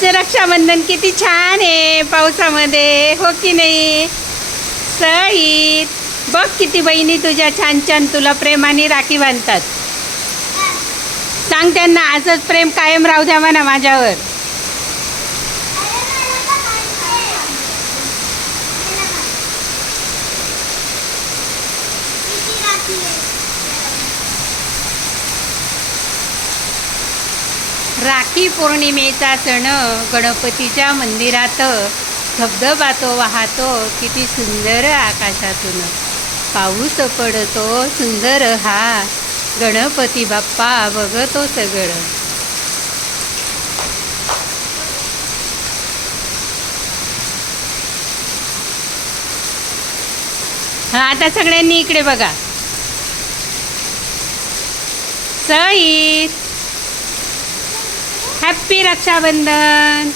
आजचं रक्षाबंधन किती छान आहे पावसामध्ये हो की नाही? सईद बघ किती बहिणी तुझ्या छान छान तुला प्रेमाने राखी बांधतात. सांग त्यांना असंच प्रेम कायम राहू द्या म्हणा माझ्यावर. राखी पौर्णिमेचा सण गणपतीच्या मंदिरात धबधबा तो वाहतो किती सुंदर आकाशातून. पाऊस पडतो सुंदर हा. गणपती बाप्पा बघतो सगळं. हा आता सगळ्यांनी इकडे बघा. सई! हॅप्पी रक्षाबंधन